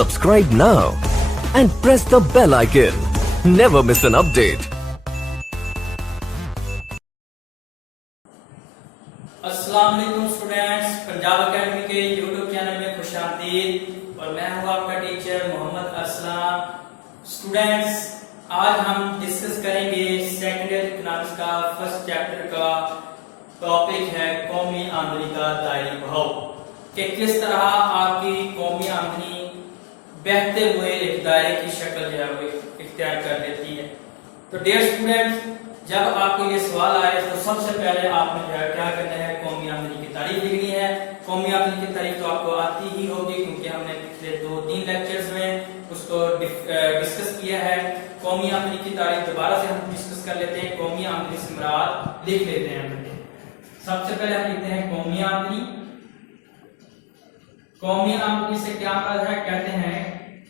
Subscribe now and press the bell icon. Never miss an update. अस्सलाम वालेकुम students, Punjab academy के YouTube channel में खुशामदीद और मैं हूं आपका टीचर मोहम्मद असलम। स्टूडेंट्स, आज हम डिस्कस करेंगे सेकेंड ईयर इकोनॉमिक्स का फर्स्ट चैप्टर का टॉपिक है कौमी आमदनी का दायरी बहाव, कि किस तरह आपकी कौमी आमदनी बहते हुए एक दायरे की शक्ल जो है वो इख्तियार कर लेती है। तो डियर स्टूडेंट्स, जब आपको ये सवाल आए तो सबसे पहले आपने जो है क्या करना है, कौमी आमदनी की तारीफ लिखनी है। कौमी आमदनी की तारीफ तो आपको आती ही होगी क्योंकि हमने पिछले 2-3 लेक्चर्स में उसको डिस्कस किया है। कौमी आमदनी की तारीफ दोबारा से हम डिस्कस कर लेते हैं। कौमी आमदनी से मुराद लिख लेते हैं। सबसे पहले हम लिखते हैं कौमी आमदनी। कौमी आमदनी से क्या मतलब है, कहते हैं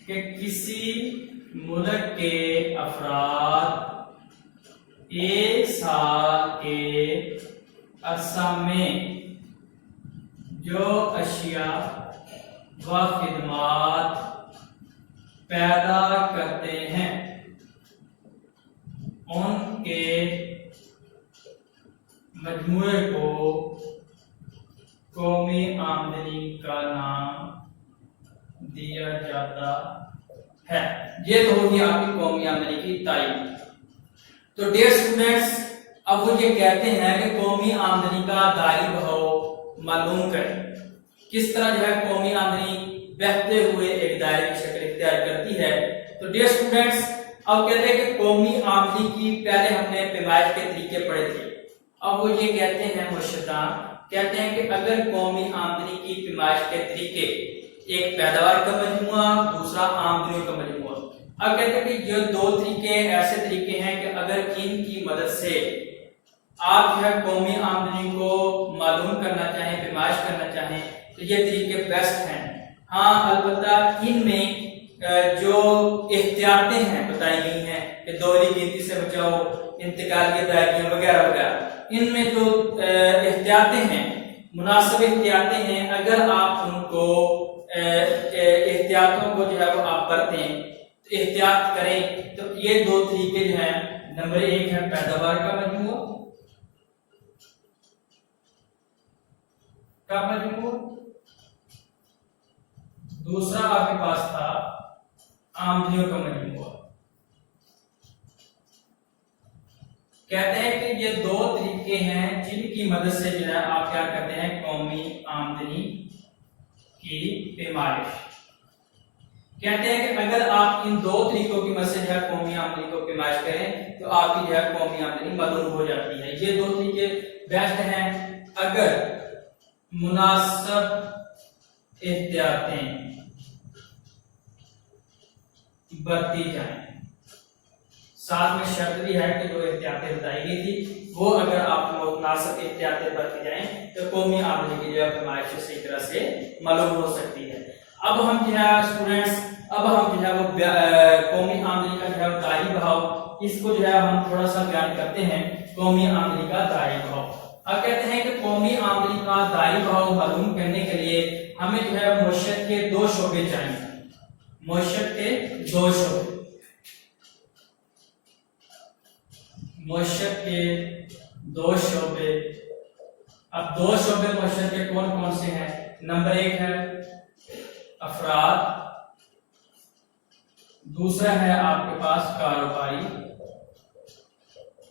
कि किसी मुल्क के अफराद एक साल के अरसा में जो अशिया व खिदमात पैदा करते हैं उनके मजमूए को कौमी आमदनी का नाम दिया जाता है। ये तो होगी आपकी कौमी आमदनी की तारीफ। तो डियर स्टूडेंट्स, अब वो ये कहते हैं कि कौमी आमदनी का दायरी बहाव मालूम करें। किस तरह जो है कौमी आमदनी बहते हुए एक दायरे की शक्ल इख्तियार करती है। तो डियर स्टूडेंट्स, अब कहते हैं कि कौमी आमदनी की पहले हमने पैमाइश के तरीके पढ़े थे। अब वो ये कहते हैं मुर्शिदान, कहते हैं कि अगर कौमी आमदनी की पैमाइश के तरीके एक पैदावार का मजमुआ, दूसरा आमदनियों का मजमुआ। अब कहते हैं कि ये दो तरीके ऐसे तरीके हैं कि अगर इनकी मदद से आप जो है कौमी आमदनी को मालूम करना चाहें, पैमाइश करना चाहें, तो ये तरीके बेस्ट हैं। हाँ, अलबत्ता इनमें जो एहतियातें हैं बताई गई हैं कि दोहरी गिनती से बचाओ, इंतकाल की अदायगियां वगैरह वगैरह, इनमें जो एहतियातें हैं, मुनासिब एहतियातें हैं, अगर आप उनको एहतियातों को जो है वो आप बरतें, एहतियात करें, तो ये दो तरीके जो हैं, नंबर 1 है पैदावार का मजमूआ, दूसरा आपके पास था आमदनियों का मजमूआ। कहते हैं कि ये दो तरीके हैं जिनकी मदद से जो है आप क्या करते हैं, कौमी आमदनी की पैमाइश। कहते हैं कि अगर आप इन दो तरीकों की मदद से जो है कौमी आमदनी को पैमाइश करें तो आपकी जो है कौमी आमदनी मालूम हो जाती है। ये दो तरीके बेस्ट हैं अगर मुनासिब एहतियातें बरती जाएं। साथ में शर्त भी है कि जो एहतियातें बताई गई थी वो अगर आप मुनासिब एहतियातें बरती जाएं तो कौमी आमदनी की जो है पैमाइश सही तरह से मालूम हो सकती है। अब हम जो है स्टूडेंट्स, अब हम जो है वो कौमी आमदनी का जो है दायरी बहाव, इसको जो है हम थोड़ा सा बयान करते हैं। कौमी आमदनी का दायरी बहाव, अब कहते हैं कि कौमी आमदनी का दायरी बहाव मालूम करने के लिए हमें जो है मुआशरत के 2 शोबे चाहिए। मुआशरत के 2 शोबे, मुआशरत के 2 शोबे। अब 2 शोबे मुआशरत के कौन कौन से हैं? नंबर 1 है अफराद, दूसरा है आपके पास कारोबारी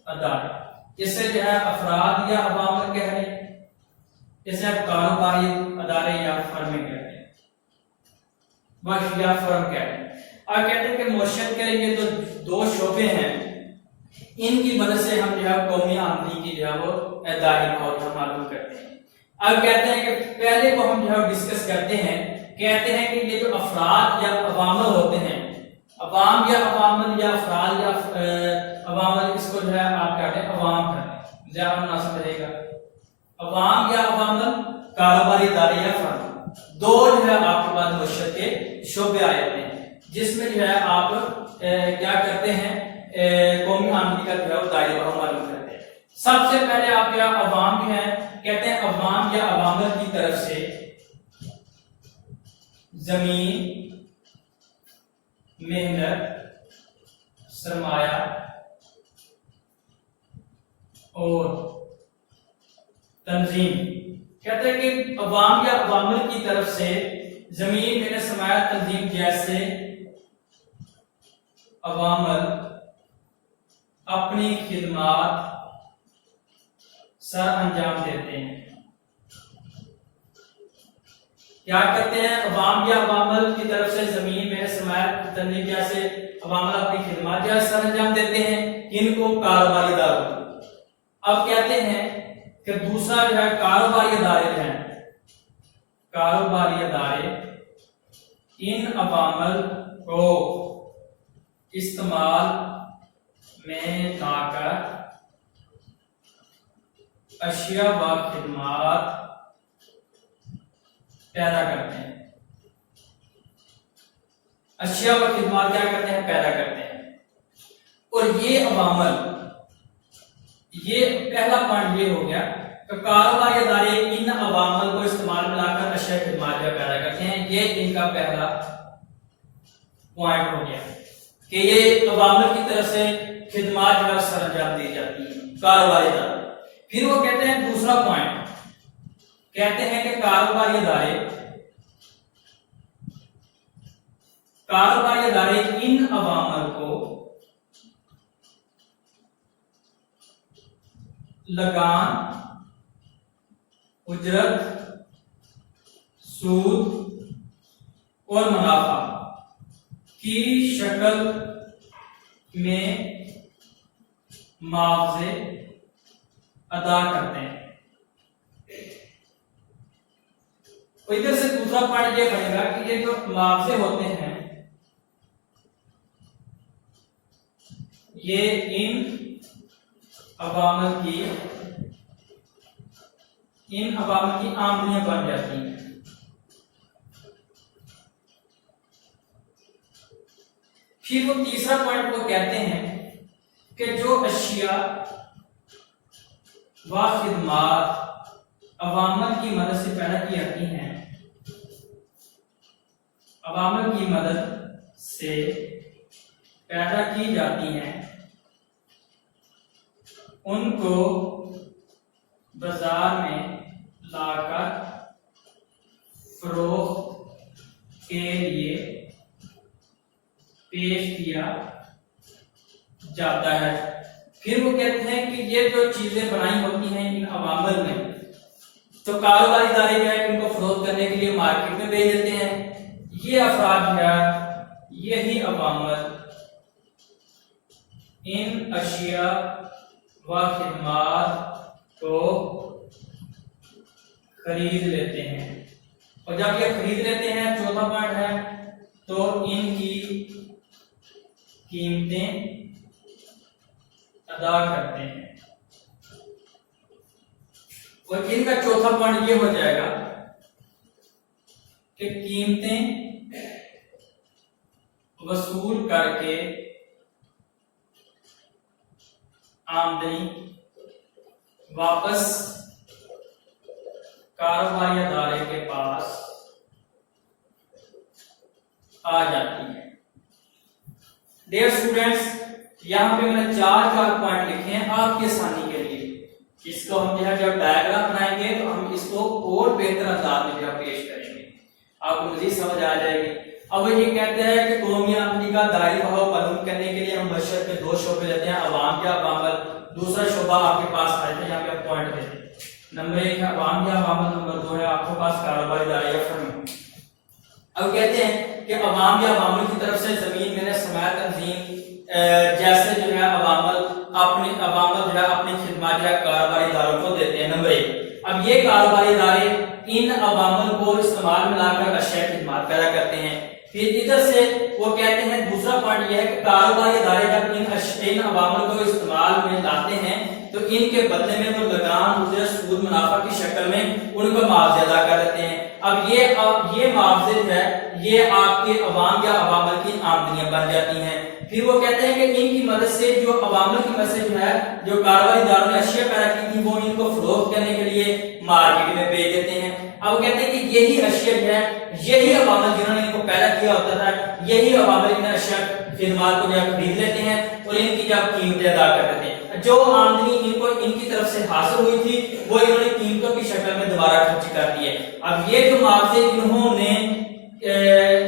अदारे। इससे जो है अफराद या अवाम कह रहे हैं, इसे आप कारोबारी अदारे या फर्म कह रहे हैं, या फर्म कह रहे हैं। और कहते हैं कि मुआशरत के लिए जो 2 शोबे हैं, इनकी मदद से हम जो है कौमी आमदनी की जो है वो दायरी बहाव मालूम करते हैं। अब कहते हैं कि पहले को हम जो है डिस्कस करते हैं। कहते हैं कि ये जो अफराद या अवामल होते हैं, अवाम या अवामल या अफराद या अवामल, इसको जो है आप कहते हैं अवाम करते हैं, ज्यादा मुनासिब रहेगा। अवाम या अवामल, कारोबारी इदारे या फर्म, 2 जो है आपके पास मुआशरत के शोबे आ जाते हैं जिसमें जो है आप क्या करते हैं, कौमी आमदनी का जो है दायरा मालूम करते हैं। सबसे पहले आप क्या अवाम जो है, कहते हैं अवाम या अवामल की तरफ से जमीन मेहनत, सरमाया और तंजीम। कहते हैं कि अवाम या अवामिल की तरफ से जमीन, मेहनत, सरमाया, तंजीम जैसे अवामल अपनी खिदमत सर अंजाम देते हैं। क्या करते हैं? अवाम या अवामल की तरफ से जमीन, मेहनत, सरमाया, तंजीम जैसे अवामल अपनी खिदमत जैसे सर अंजाम देते हैं इनको कारोबारी इदारों को। अब कहते हैं कि दूसरा जो है कारोबारी इदारे हैं, कारोबारी इदारे इन अवामल को इस्तेमाल में लाकर अशिया व खिदमत पैदा करते हैं। अशिया व खिदमत क्या करते हैं? पैदा करते हैं। और ये अवामल, ये पहला पॉइंट ये हो गया कि कारोबारी इदारे इन अवामल को इस्तेमाल में लाकर अशिया खिदमत पैदा करते हैं। ये इनका पहला पॉइंट हो गया कि ये अवामल की तरफ से खिदमत जो सर अंजाम दी जाती है कारोबारी इदारे। फिर वो कहते हैं दूसरा पॉइंट, कहते हैं कि कारोबारी इदारे इन अवामल को लगान, उजरत, सूद और मुनाफा की शक्ल में मुआवजे अदा करते हैं। तो इधर से दूसरा पॉइंट ये बनेगा कि ये जो मुआवजे होते हैं ये इन अवामल की आमदनियां बन जाती हैं। फिर वो तीसरा पॉइंट को कहते हैं कि जो अशिया व खिदमत अवामल की मदद से पैदा की जाती हैं, अवामल की मदद से पैदा की जाती हैं, उनको बाजार में लाकर फरोख्त के लिए पेश किया जाता है। फिर वो कहते हैं कि ये जो चीजें बनाई होती हैं इन अवामल में, तो कारोबारी इदारे जो है इनको फरोख्त करने के लिए मार्केट में भेज देते हैं। ये अफराद जो है यही अवामल इन अशिया व खिदमत को खरीद लेते हैं। और जब ये खरीद लेते हैं, चौथा पॉइंट है, तो इनकी कीमतें अदा करते हैं। और इनका चौथा पॉइंट ये हो जाएगा कि कीमतें वसूल करके आमदनी वापस कारोबारी इदारे के पास आ जाती है। डियर स्टूडेंट्स, यहाँ पे मैंने चार पॉइंट लिखे हैं आपकी आसानी के लिए। इसको हम जो है जब डायग्राम बनाएंगे तो हम इसको और बेहतर अंदाज में जो पेश करेंगे, आपको मजीद समझ आ जाएगी। अब ये कहते हैं कि कौमी आमदनी का दायरा मालूम करने के लिए हम बशर के दो शोबे लेते हैं, अवाम या अवामल। दूसरा शोबा आपके पास आए थे, यहाँ पे आप पॉइंट देते हैं। नंबर 1 है अवाम या अवामल, नंबर 2 है आपके पास कारोबारी इदारे या फर्म। अब कहते हैं कि अवाम या अवामल की तरफ से जमीन, मेहनत, सरमाया, तंजीम जैसे जो है अवामल जो है अपनी खिदमत या कारोबारी इदारों को देते हैं। नंबर 1, अब ये कारोबारी इदारे इन अवामल को इस्तेमाल में लाकर अशिया खिदमत पैदा करते हैं। फिर इधर से वो कहते हैं दूसरा पॉइंट यह है कि कारोबारी इदारे जब इन अवामल को इस्तेमाल में लाते हैं तो इनके बदले में वो लगान, उजरत, सूद, मुनाफा की शक्ल में उनको मुआवजे अदा कर देते हैं। अब ये मुआवजे जो है ये आपके अवाम या अवामल की आमदनियां बन जाती हैं। फिर वो कहते हैं कि इनकी मदद से जो अवामल की मदद से जो है जो कारोबारी इदारों ने अशिया पैदा की थी वो इनको फरोख्त करने के लिए मार्केट में बेच देते हैं। अब कहते हैं कि यही अशिया जो है यही अवामल जिन्होंने इनको पैदा किया होता था, यही अवामिल इन अशिया खिदमात को जब खरीद लेते हैं और इनकी जब कीमतें अदा कर देते हैं। जो आमदनी इनको इनकी तरफ से हासिल हुई थी वो इन्होंने कीमतों की शक्ल में दोबारा खर्च कर दी है। अब ये जो मुआवजे इन्होंने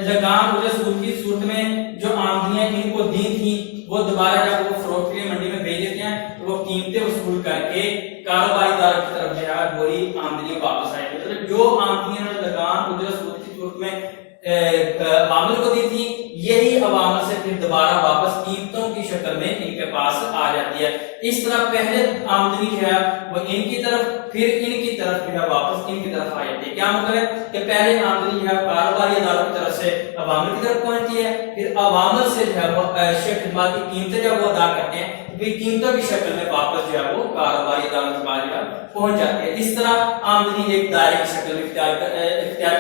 लगान और सूद की सूरत में जो आमदनियां इनको दी थी वो दोबारा जब वो फरोख्त के लिए मंडी में भेज देते हैं तो वो कीमतें वसूल करके कारोबारी दार की तरफ जो है वही आमदनी वापस आएगी। मतलब जो आमदनी इन्होंने लगान और सूद की सूरत में अवामिल को दी थी यही अवामिल से फिर दोबारा वापस कीमतों की शक्ल में इनके पास आ जाती है। इस तरह पहले आमदनी जो है वो इनकी तरफ फिर इनकी तरफ जो है वापस इनकी तरफ आ जाती है। क्या मतलब है कि पहले आमदनी जो है कारोबारी अदारों की तरफ से अवामिल की तरफ पहुंचती है, फिर अवामिल से जो है वो अशिया खिदमत की कीमतें जब वो अदा करते हैं फिर कीमतों की शक्ल में वापस जो है वो कारोबारी अदारों के पास जो है पहुंच जाती है। इस तरह आमदनी एक दायरे की शक्ल में इख्तियार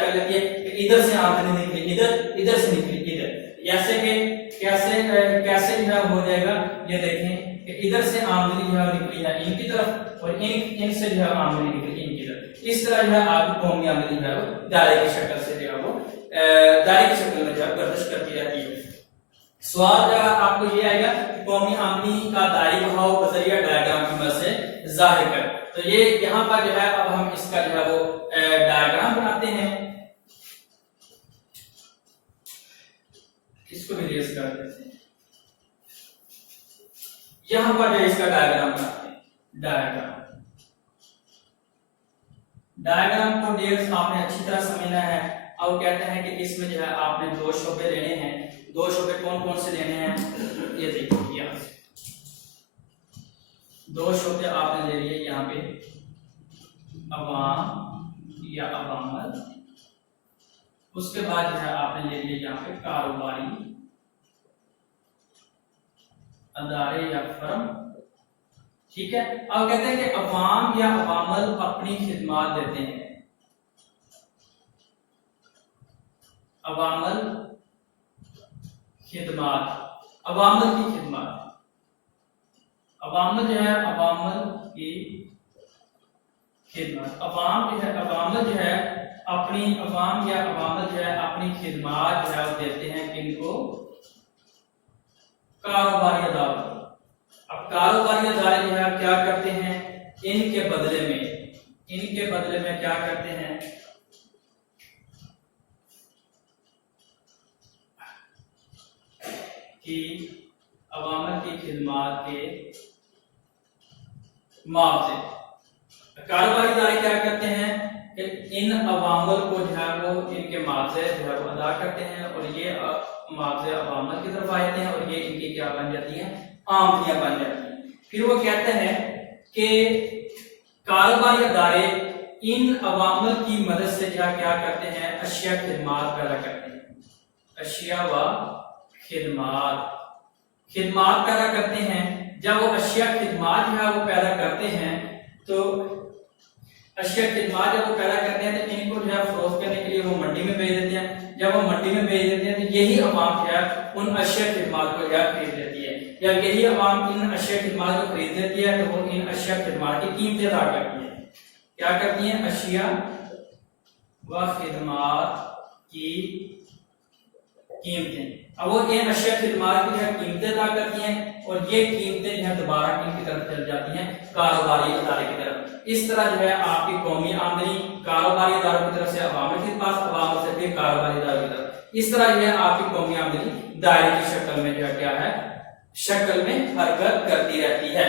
कर लेती है। इधर से आमदनी निकली इधर, इधर से निकली इधर, जैसे कि कैसे जो है हो जाएगा ये देखें कि इधर से आमदनी जो है निकली है इनकी तरफ और इनसे जो है आमदनी निकली इनकी तरफ। इस तरह जो है आपकी कौमी आमदनी जो है वो दायरे की शक्ल से जो है वो दायरे की शक्ल में जो है गर्दिश करती रहती है। सवाल जो है आपको ये आएगा कि कौमी आमदनी का दायरी बहाव बजरिया डायग्राम की मदद से जाहिर कर। तो ये यहाँ पर जो है अब हम इसका जो है वो डायग्राम बनाते हैं, इसको भी रेज कर देते हैं। यहां पर जो इसका डायग्राम बनाते हैं, डायग्राम को डेट्स आपने अच्छी तरह समझना है। अब कहते हैं कि इसमें जो है आपने दो शोबे लेने हैं। दो शोबे कौन कौन से लेने हैं ये देखिए, यहां से दो शोबे आपने ले लिए, यहाँ पे अवाम या अवामल, उसके बाद जो है आपने ले लिया यहाँ पे कारोबारी अदारे या फर्म। ठीक है, अब कहते हैं कि अवाम या अवामल अपनी खिदमत देते हैं। अवामल खिदमत, अवामल की खिदमत, अवामल जो है अवामल की खिदमत, अवाम जो है अवामल जो है अपनी अवाम या अवामल जो है अपनी खिदमत जो है वो देते हैं किनको, कारोबारी अदारों। अब कारोबारी अदारे जो है क्या करते हैं, इनके बदले में क्या करते हैं कि अवामल की खिदमत के मुआवजे, कारोबारी अदारे क्या करते हैं कि इन अवामल को जो है वो इनके मुआवजे जो है वो अदा करते हैं और ये मुआवजे अवामल की तरफ आ जाते हैं और ये इनकी क्या बन जाती हैं, आमदनियां बन जाती हैं। फिर वो कहते हैं कि कारोबारी अदारे इन अवामल की मदद से क्या करते हैं, अशिया खिदमत पैदा करते हैं, अशिया व खिदमत पैदा करते हैं। जब वो अशिया खिदमत जो है वो पैदा करते हैं तो अशिया खिदमत जब वो पैदा करते हैं तो इनको जो है फरोख्त करने के लिए वो मंडी में भेज देते हैं। जब वो मंडी में भेज देते हैं तो यही अवाम जो है उन अशिया खिदमत को जो है खरीद लेती है। जब यही अवाम इन अशिया खिदमत को खरीद लेती है तो वो इन अशिया खिदमत की कीमतें अदा करती है। क्या करती हैं, अशिया व खिदमत की कीमतें। अब वो इन अशिया खिदमत की जो है कीमतें अदा करती हैं और ये कीमतें जो है दोबारा किनकी तरफ चल जाती हैं, कारोबारी अदारे की तरफ। इस तरह जो है आपकी कौमी आमदनी कारोबारी अदारों की तरफ से अवाम के पास, अवाम से फिर कारोबारी अदारों की तरफ। इस तरह जो है आपकी कौमी आमदनी दायरे की शक्ल में जो है क्या है, शक्ल में हरकत करती रहती है।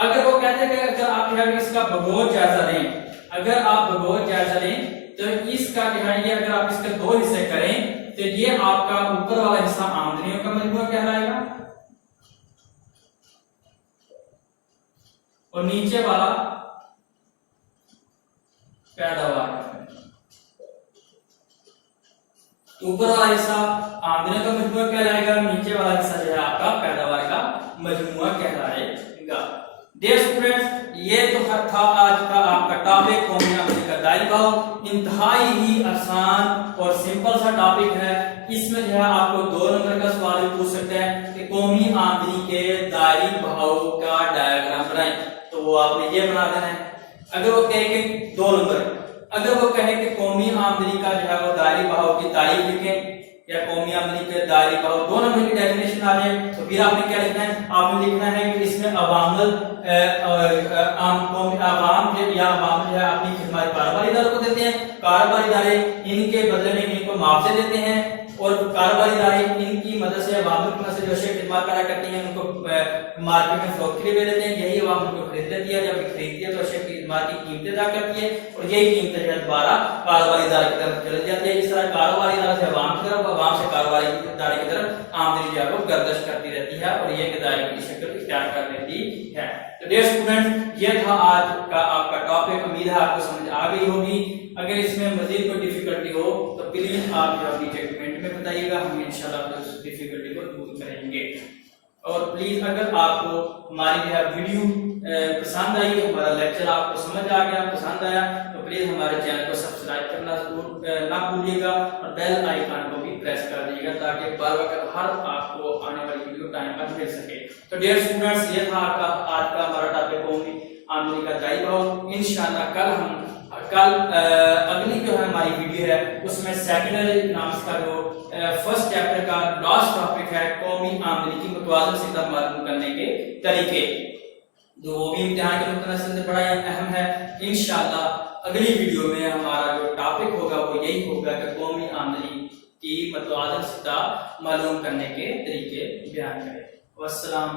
अगर वो कहते हैं कि अगर आप जो है इसका बगौर जायजा लें, अगर आप बगौर जायजा लें तो इसका जो है ये अगर आप इसके दो हिस्से करें तो ये आपका ऊपर वाला हिस्सा आमदनियों का मजमूआ कहलाएगा और नीचे वाला पैदावार। ऊपर वाला हिस्सा आमदनियों का मजमूआ कहलाएगा, नीचे वाला हिस्सा जो है आपका पैदावार का मजमूआ कहलाएगा। डियर स्टूडेंट्स, ये तो था आज का आपका टॉपिक कौमी आमदनी का दायरी बहाव। इंतहाई ही आसान और सिंपल सा टॉपिक है। इसमें जो है आपको 2 नंबर का सवाल भी पूछ सकते हैं कि कौमी आमदनी के दायरी बहाव का डायग्राम बनाएं, तो वो आपने ये बना देना है। अगर वो कहे कि 2 नंबर, अगर वो कहे कि कौमी आमदनी का जो है वो दायरी बहाव की तारीफ लिखें या कौमी आमदनी के दायरे का, दो नंबर की डेफिनेशन आ जाए तो फिर आपने क्या लिखना है, आपने लिखना है कि इसमें अवामल आवाम या अवाम जो है अपनी खिदमत कारोबारी इदारों को देते हैं, कारोबारी इदारे इनके बदले में इनको मुआवजे देते हैं, और कारोबारी इदारे इनकी मदद से अवाम की मदद से जो शेयर खिदमत करा करती हैं उनको मार्केट में फरोख्त के लिए देते हैं, यही अवाम उनको खरीद लेती है, जब खरीदती है तो शेयर खिदमत की कीमतें अदा करती है और यही कीमतें जो दोबारा कारोबारी इदारे की तरफ चली जाती है। इस तरह कारोबारी इदारे से अवाम की तरफ, अवाम से कारोबारी इदारे की तरफ आमदनी जो है वो गर्दिश करती रहती है और ये दायरे की शक्ल इख्तियार कर लेती है। तो डियर स्टूडेंट, ये था आज का आपका टॉपिक, उम्मीद है आपको समझ आ गई होगी। अगर इसमें मजीद कोई डिफिकल्टी हो तो प्लीज आप जो नीचे कमेंट में बताइएगा, हम इंशाल्लाह उस डिफिकल्टी को दूर करेंगे। और प्लीज अगर आपको हमारी जो वीडियो पसंद आई, हमारा लेक्चर आपको समझ आ गया, पसंद आया, तो प्लीज हमारे चैनल को सब्सक्राइब करना ना भूलिएगा और बेल आइकन को भी प्रेस कर दीजिएगा ताकि बार बार हर आपको आने वाली वीडियो टाइम पर मिल सके। तो डियर स्टूडेंट्स, ये था आज का हमारा टॉपिक कौमी आमदनी का दायरा। इंशाल्लाह कल अगली जो है हमारी वीडियो है उसमें सेकेंडरी इकोनॉमिक्स का जो फर्स्ट चैप्टर का लास्ट टॉपिक है कौमी आमदनी की मुतवाज़न सिद्दत मालूम करने के तरीके, जो वो भी इम्तिहान के नुक्ते नज़र से बड़ा अहम है। इंशाल्लाह अगली वीडियो में हमारा जो टॉपिक होगा वो यही होगा कि कौमी आमदनी की मुतवाज़न सिद्दत मालूम करने के तरीके बयान करें। वस्सलाम।